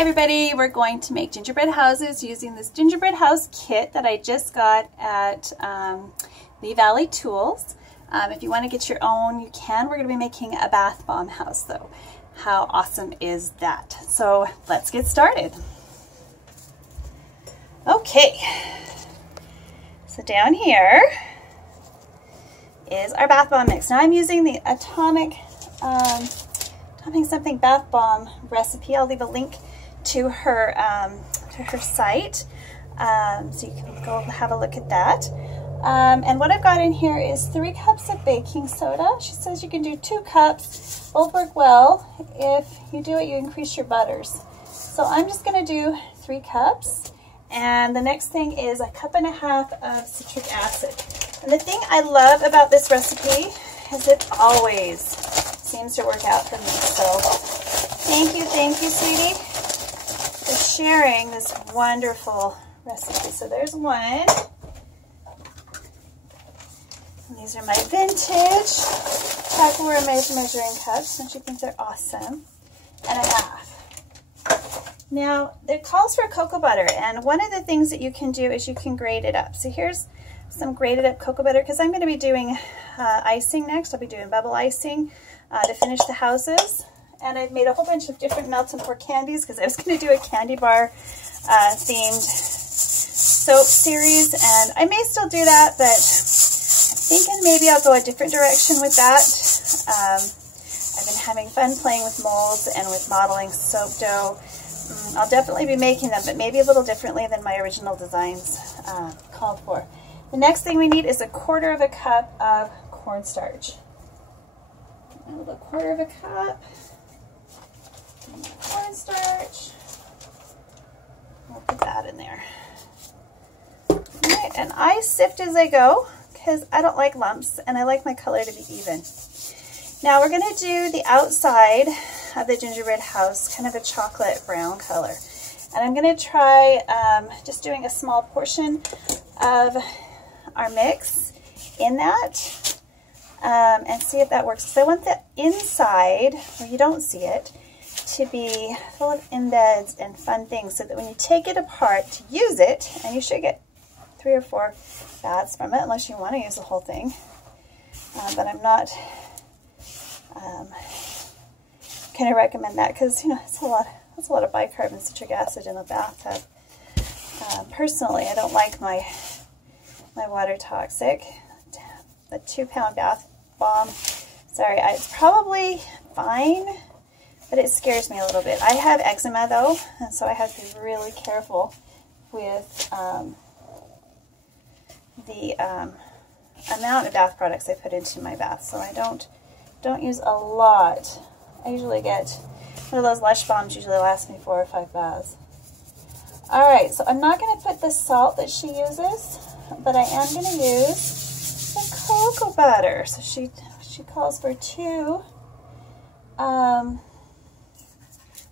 Everybody, we're going to make gingerbread houses using this gingerbread house kit that I just got at Lee Valley Tools. If you want to get your own, you can. We're going to be making a bath bomb house though. How awesome is that? So let's get started. Okay, so down here is our bath bomb mix. Now I'm using the Atomic something bath bomb recipe. I'll leave a link to her site, so you can go have a look at that. And what I've got in here is 3 cups of baking soda. She says you can do 2 cups. Both work well. If you do it, you increase your butters. So I'm just going to do 3 cups. And the next thing is 1.5 cups of citric acid. And the thing I love about this recipe is it always seems to work out for me. So thank you, sweetie, for sharing this wonderful recipe. So there's one. And these are my vintage Tupperware measuring cups. Don't you think they're awesome? And 1/2. Now, it calls for cocoa butter, and one of the things that you can do is you can grate it up. So here's some grated up cocoa butter, because I'm going to be doing icing next. I'll be doing bubble icing to finish the houses. And I've made a whole bunch of different melt and pour candies, because I was going to do a candy bar themed soap series, and I may still do that, but I'm thinking maybe I'll go a different direction with that. I've been having fun playing with molds and with modeling soap dough. I'll definitely be making them, but maybe a little differently than my original designs called for. The next thing we need is 1/4 cup of cornstarch. A 1/4 cup cornstarch. We'll put that in there. All right, and I sift as I go because I don't like lumps and I like my color to be even. Now we're going to do the outside of the gingerbread house, kind of a chocolate brown color. And I'm going to try just doing a small portion of our mix in that and see if that works. So I want the inside, where you don't see it, to be full of embeds and fun things, so that when you take it apart to use it, and you should get 3 or 4 baths from it, unless you want to use the whole thing. But I'm not going to recommend that, because it's a lot of bicarb and citric acid in the bathtub. Personally, I don't like my water toxic. The 2-pound bath bomb. Sorry, it's probably fine, but it scares me a little bit. I have eczema though, and so I have to be really careful with the amount of bath products I put into my bath. So I don't use a lot. I usually get one of those Lush bombs. Usually last me 4 or 5 baths. All right, so I'm not going to put the salt that she uses, but I am going to use the cocoa butter. So she calls for 2.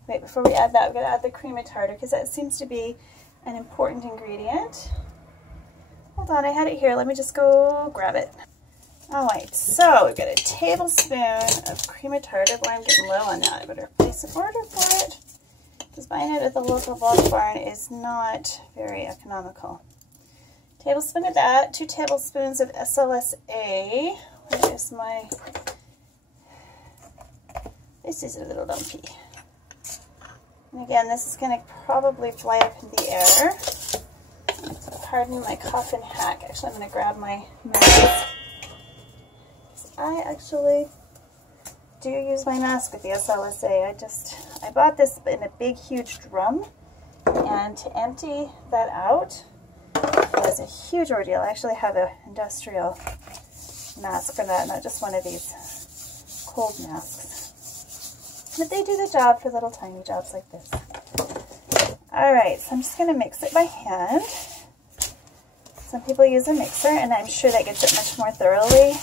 Wait, before we add that, we're going to add the cream of tartar, because that seems to be an important ingredient. Hold on, I had it here. Let me just go grab it. All right, so we've got a tablespoon of cream of tartar. Boy, I'm getting low on that. I better place an order for it, because buying it at the local bulk barn is not very economical. Tablespoon of that, 2 tablespoons of SLSA. Where is my... This is a little lumpy. And again, this is going to probably fly up in the air. So pardon my coffin hack. Actually, I'm going to grab my mask. I actually do use my mask with the SLSA. I bought this in a big, huge drum, and to empty that out was a huge ordeal. I actually have an industrial mask for that, not just one of these cold masks. But they do the job for little tiny jobs like this. All right, so I'm just going to mix it by hand. Some people use a mixer, and I'm sure that gets it much more thoroughly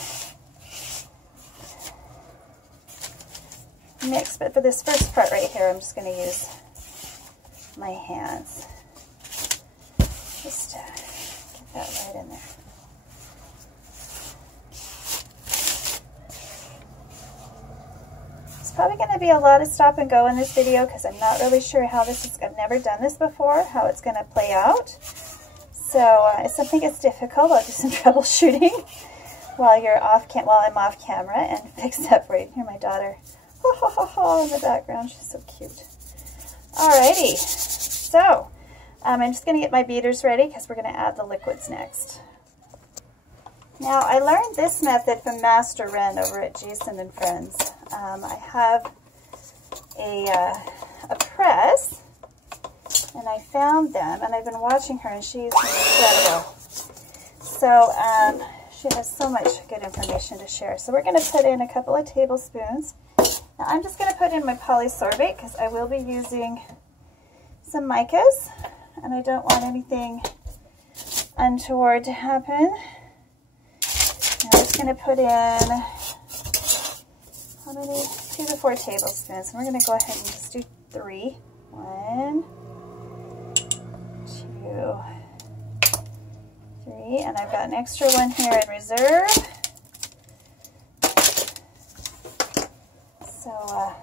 mixed. But for this first part right here, I'm just going to use my hands. Just get that right in there. probably going to be a lot of stop and go in this video because I'm not really sure how this is, I've never done this before, how it's going to play out. So if something gets difficult, I'll do some troubleshooting while I'm off camera and fix that for you. Hear my daughter, ho ho ho ho, in the background. She's so cute. Alrighty, so I'm just going to get my beaters ready because we're going to add the liquids next. Now, I learned this method from Master Ren over at Jason and Friends. I have a press, and I found them, and I've been watching her, and she's incredible. So, she has so much good information to share. So we're going to put in a couple of tablespoons. Now, I'm just going to put in my polysorbate because I will be using some micas, and I don't want anything untoward to happen. I'm just going to put in, how many? 2 to 4 tablespoons. And we're going to go ahead and just do 3. 1, 2, 3. And I've got an extra one here in reserve. So,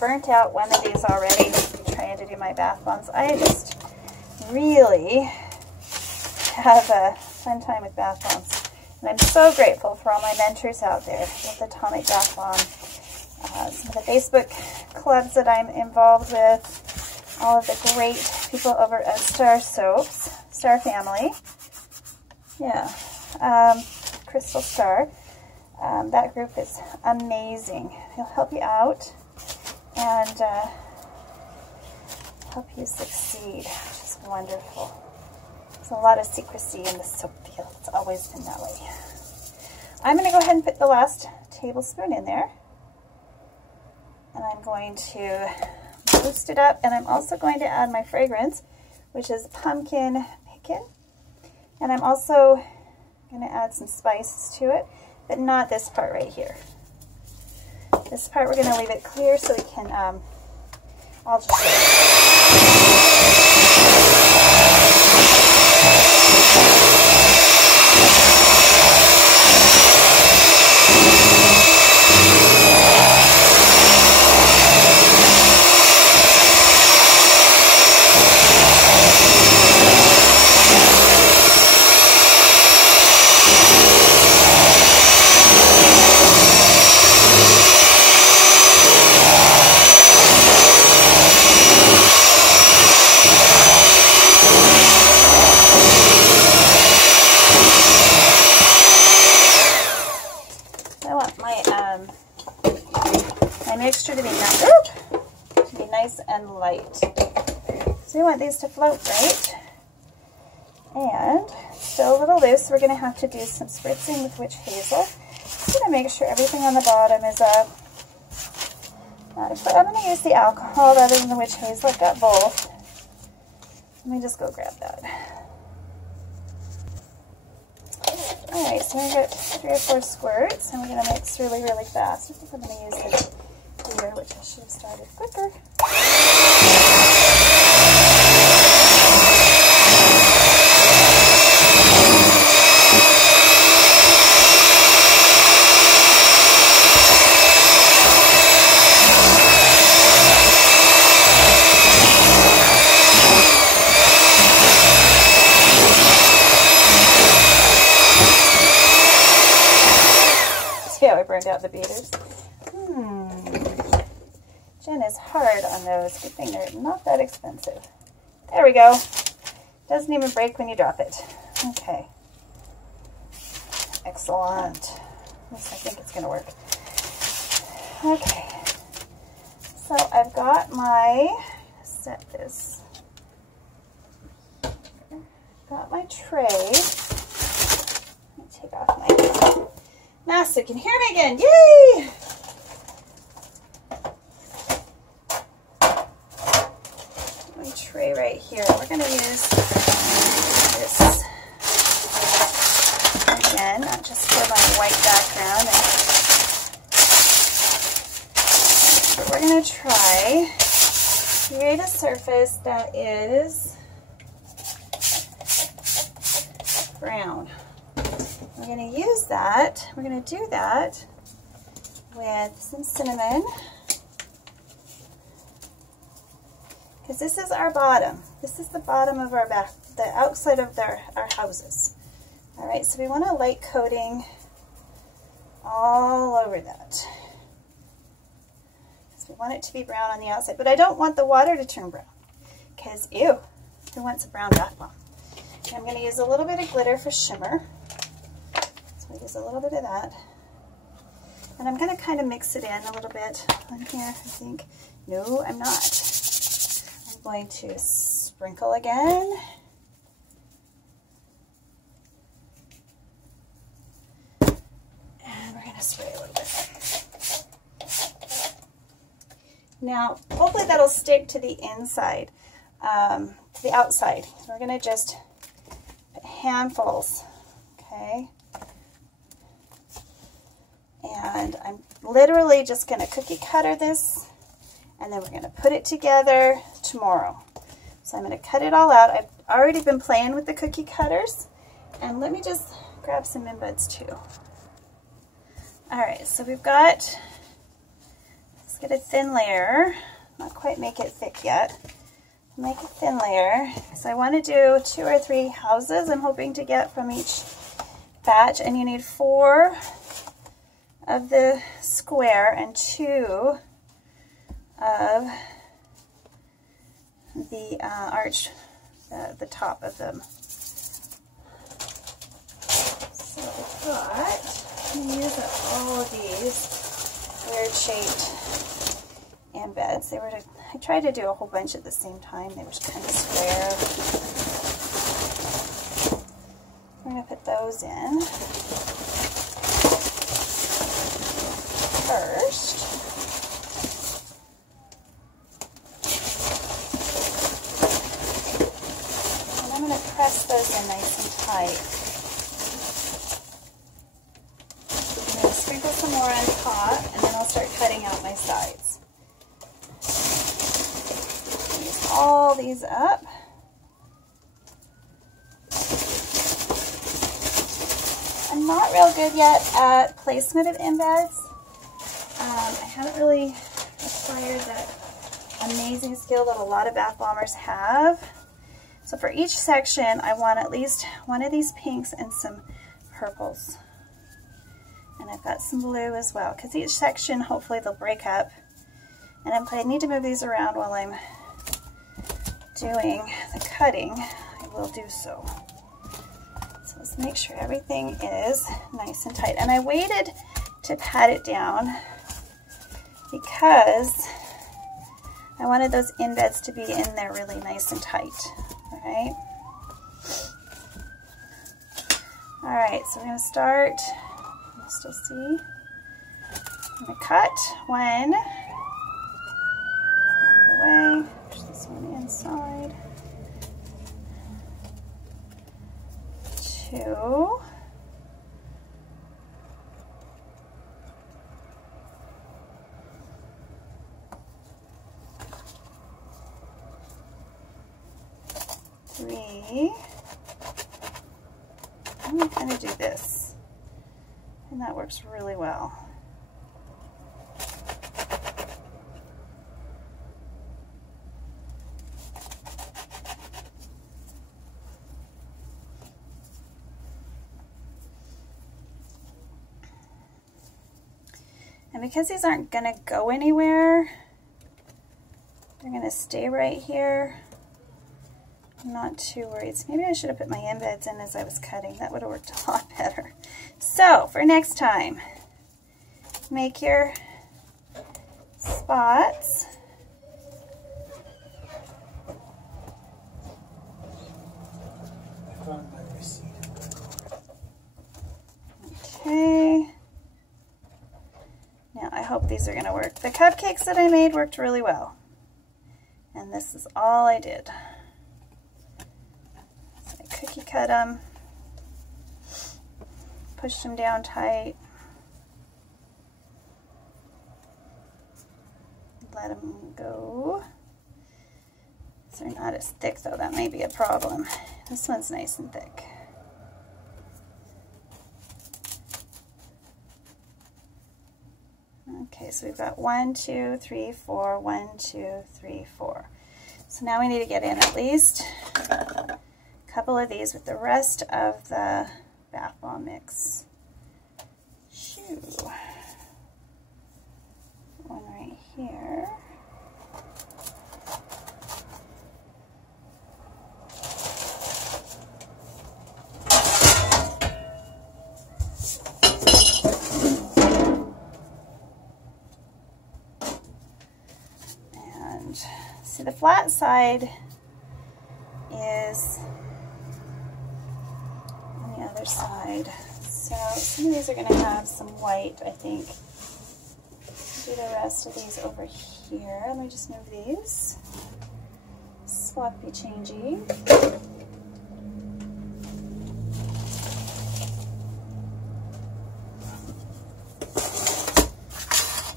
burnt out one of these already trying to do my bath bombs. I just really have a fun time with bath bombs. And I'm so grateful for all my mentors out there with Atomic Bath Bomb, some of the Facebook clubs that I'm involved with, all of the great people over at Star Soaps, Star Family. Yeah, Crystal Star. That group is amazing. It'll help you out and help you succeed, which is wonderful. There's a lot of secrecy in the soap field. It's always been that way. I'm going to go ahead and put the last tablespoon in there. And I'm going to boost it up. And I'm also going to add my fragrance, which is pumpkin pickin'. And I'm also going to add some spices to it, but not this part right here. This part we're going to leave it clear so we can, I'll just show you. Mixture to be nice and light. So we want these to float right, and still a little loose. We're going to have to do some spritzing with witch hazel. I'm going to make sure everything on the bottom is up. But I'm going to use the alcohol rather than the witch hazel. I've got both. Let me just go grab that. Alright, so we've got 3 or 4 squirts, and we're going to mix really, really fast. I think I'm going to use the beater, which I should have started quicker. how I burned out the beaters. Jen is hard on those. Good thing they're not that expensive. There we go. Doesn't even break when you drop it. Okay. Excellent. At least I think it's going to work. Okay. So I've got my, set this. Got my tray. Let me take off my mask so you can hear me again. Yay! My tray right here. We're going to use this again, not just for my white background. But we're going to try to create a surface that is brown. We're going to use that. We're going to do that with some cinnamon, because this is our bottom. This is the bottom of our back, the outside of our houses. All right, so we want a light coating all over that. So we want it to be brown on the outside, but I don't want the water to turn brown, because ew, who wants a brown bath bomb? I'm going to use a little bit of glitter for shimmer. So I use a little bit of that. And I'm going to kind of mix it in a little bit on here, I think. No, I'm not. I'm going to sprinkle again. And we're going to spray a little bit. Now, hopefully that'll stick to the inside, to the outside. So we're going to just handfuls, okay? And I'm literally just going to cookie cutter this, and then we're going to put it together tomorrow. So I'm going to cut it all out. I've already been playing with the cookie cutters, and let me just grab some embeds too. All right, so we've got, let's get a thin layer, not quite make it thick yet. Make a thin layer. So I want to do 2 or 3 houses I'm hoping to get from each batch, and you need 4 of the square and 2 of the arch, the top of them. So I've got, I'm going to use up all of these weird shaped embeds. They were I tried to do a whole bunch at the same time. They were kind of square. We're going to put those in first. And I'm going to press those in nice and tight. I'm going to sprinkle some more on top, and then I'll start cutting out my sides. All these up. I'm not real good yet at placement of embeds. I haven't really acquired that amazing skill that a lot of bath bombers have. So for each section, I want at least one of these pinks and some purples. And I've got some blue as well, because each section, hopefully they'll break up. And if I need to move these around while I'm doing the cutting, I will do so. So let's make sure everything is nice and tight. And I waited to pat it down because I wanted those embeds to be in there really nice and tight. All right. All right, so we're going to start. You'll still see. I'm going to cut one. Away. Push this one inside. 2. 3. I'm going to kind of do this, and that works really well. And because these aren't going to go anywhere, they're going to stay right here. I'm not too worried. So maybe I should have put my embeds in as I was cutting. That would have worked a lot better. So for next time, make your spots. Okay. Now I hope these are going to work. The cupcakes that I made worked really well. And this is all I did. So I cookie cut them, pushed them down tight, let them go. They're not as thick though, that may be a problem. This one's nice and thick. Okay, so we've got 1, 2, 3, 4, 1, 2, 3, 4. So now we need to get in at least a couple of these with the rest of the bath bomb mix. Shoo. One right here. See, the flat side is on the other side. So some of these are going to have some white, I think. Do the rest of these over here. Let me just move these. Swappy changey.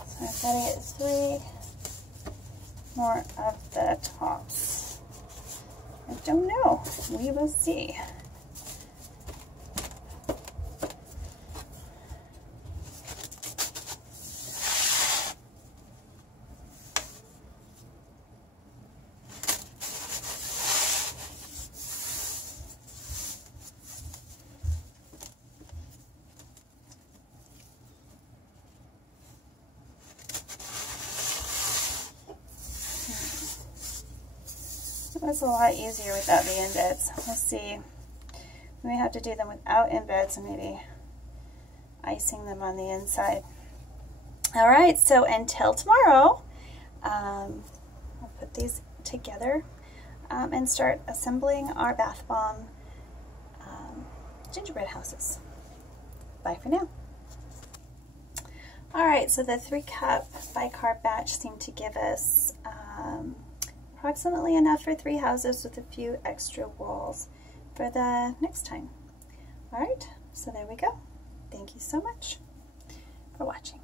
So I've got to get 3 more of the tops. I don't know. We will see. It was a lot easier without the embeds. Let's see. We may have to do them without embeds and maybe icing them on the inside. All right, so until tomorrow, I'll put these together and start assembling our bath bomb gingerbread houses. Bye for now. All right, so the 3-cup bicarb batch seemed to give us approximately enough for 3 houses with a few extra walls for the next time. All right, so there we go. Thank you so much for watching.